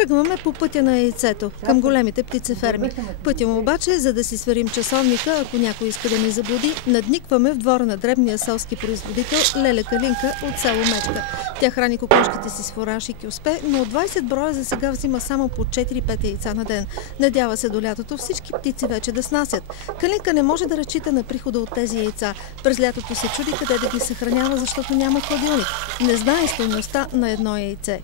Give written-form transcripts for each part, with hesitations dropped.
Тръгваме по пътя на яйцето, към големите птицеферми. Пътя му обаче, за да си сверим часовника, ако някой иска да ни заблуди, надникваме в двора на дребния селски производител Леля Калинка от село Мечка. Тя храни кокошките си с фураж и кюспе, но от 20 броя за сега взима само по 4-5 яйца на ден. Надява се до лятото всички птици вече да снасят. Калинка не може да разчита на прихода от тези яйца. През лятото се чуди къде да ги съхранява, защото няма хладилник. Не знае стойността на едно яйце.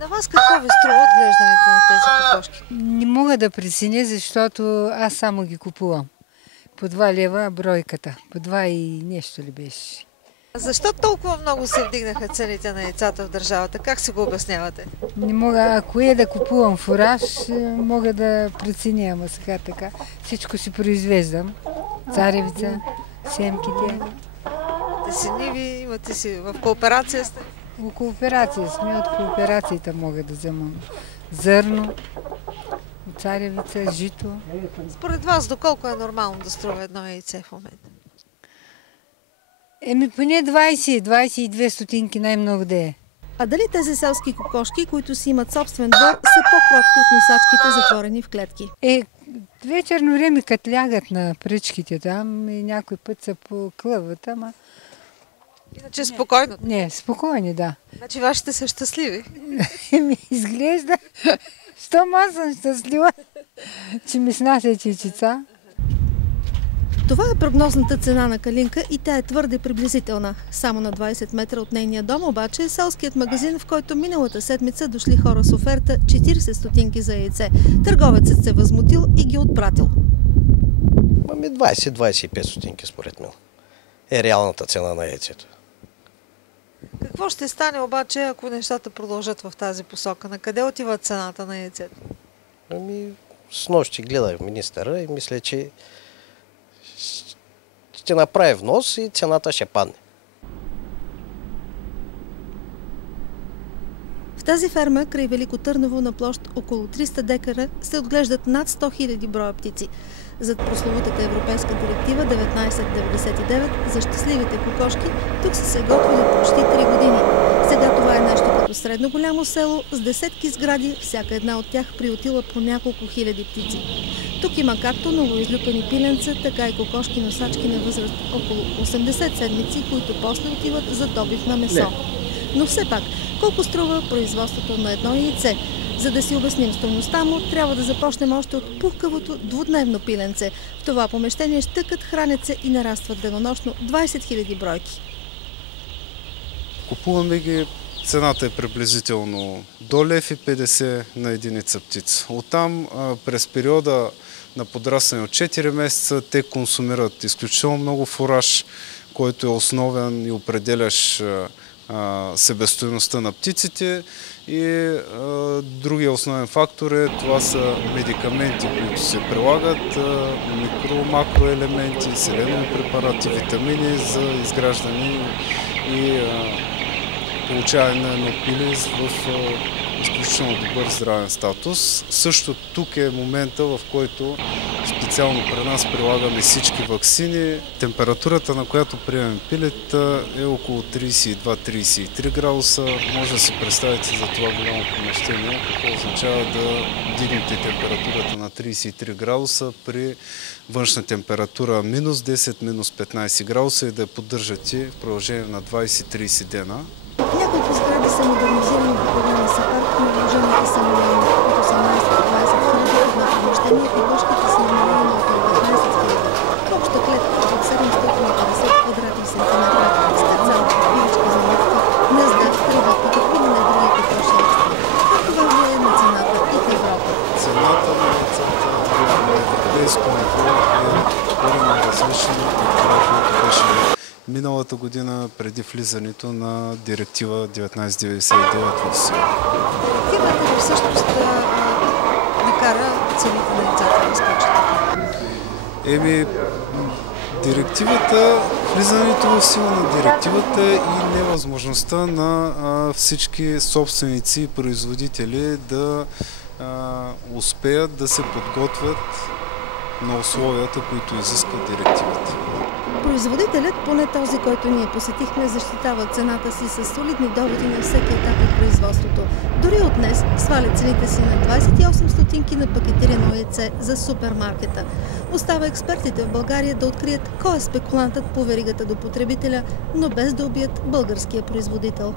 На вас какво ви струва отглеждането на тези кокошки? Не мога да преценя, защото аз само ги купувам. По 2 лева бройката. По 2 и нещо ли беше. Защо толкова много се вдигнаха цените на яйцата в държавата? Как се го обяснявате? Не мога, ако е да купувам фураж, мога да преценя, ама сега така. Всичко си произвеждам. Царевица, семките. Те си ниви, имате си в кооперация сте? В кооперация сме, от кооперацията мога да вземам зърно, царевица, жито. Според вас, доколко е нормално да струва едно яйце в момента? Поне 20-22 стотинки най-много да е. А дали тези селски кокошки, които си имат собствен двор, са по-кротки от носачките, затворени в клетки? Вечерно време, като лягат на пръчките там, и някой път са по клъвата, ама... Иначе спокойно? Не, спокойни, да. Значи вашите са щастливи? Изглежда, щом аз съм щастлива, че ми снасят яйчица. Това е прогнозната цена на Калинка и тя е твърде приблизителна. Само на 20 метра от нейния дом обаче е селският магазин, в който миналата седмица дошли хора с оферта 40 стотинки за яйце. Търговецът се възмутил и ги отпратил. 20-25 стотинки според мен е реалната цена на яйцето. Какво ще стане обаче, ако нещата продължат в тази посока? На къде отива цената на яйцето? Снощи гледах министъра и мисля, че ще направи внос и цената ще падне. В тази ферма край Велико Търново на площ около 300 декара се отглеждат над 100 000 броя птици. Зад прословутата европейска директива 1999 за щастливите кокошки тук са се готвили почти 3 години. Сега това е нещо като средно голямо село с десетки сгради, всяка една от тях приютила по няколко хиляди птици. Тук има както новоизлюпени пиленца, така и кокошки носачки на възраст около 80 седмици, които после отиват за добив на месо. Но все пак, колко струва производството на едно яйце? За да си обясним стойността му, трябва да започнем още от пухкавото двудневно пиленце. В това помещение щъкат, хранят се и нарастват денонощно 20 000 бройки. Купуваме ги, цената е приблизително до 1,50 лв. на единица птица. Оттам през периода на подрастване от 4 месеца те консумират изключително много фураж, който е основен и определящ себестойността на птиците, и другия основен фактор това са медикаменти, които се прилагат, микро-макроелементи, селенови препарати, витамини за изграждане и получаване на едно пиле в изключително добър здравен статус. Също тук е момента, в който специално при нас прилагаме всички ваксини. Температурата, на която приемем пилета, е около 32-33 градуса. Може да си представите за това голямо помещение какво означава да дигнете температурата на 33 градуса при външна температура минус 10, минус 15 градуса и да я поддържате в продължение на 20-30 дена. Няколко сгради са модернизирани по програма САПАРД, но вложените са намалени от 18 до 20 000 в едно помещение и кокошките са намалени на около 15 000. Обща клетка от 750 квадратни сантиметра с терцал, пиличка за лодка, гнезда, риба и какви ли на други кокоши екстра. Как това влияе на цената и в Европа? Цената на яйцата в европейско ниво е коренно различна от това, което беше миналата година преди влизането на директива 1999 в сила. Директивата ли всъщност накара цените на яйцата да изкочат? Директивата, влизането в сила на директивата и невъзможността на всички собственици и производители да успеят да се подготвят на условията, които изисква директивата. Производителят, поне този, който ние посетихме, защитава цената си с солидни доводи на всеки етап от производството. Дори от днес сваля цените си на 28 стотинки на пакетирано яйце за супермаркета. Остава експертите в България да открият кой е спекулантът по веригата до потребителя, но без да убият българския производител.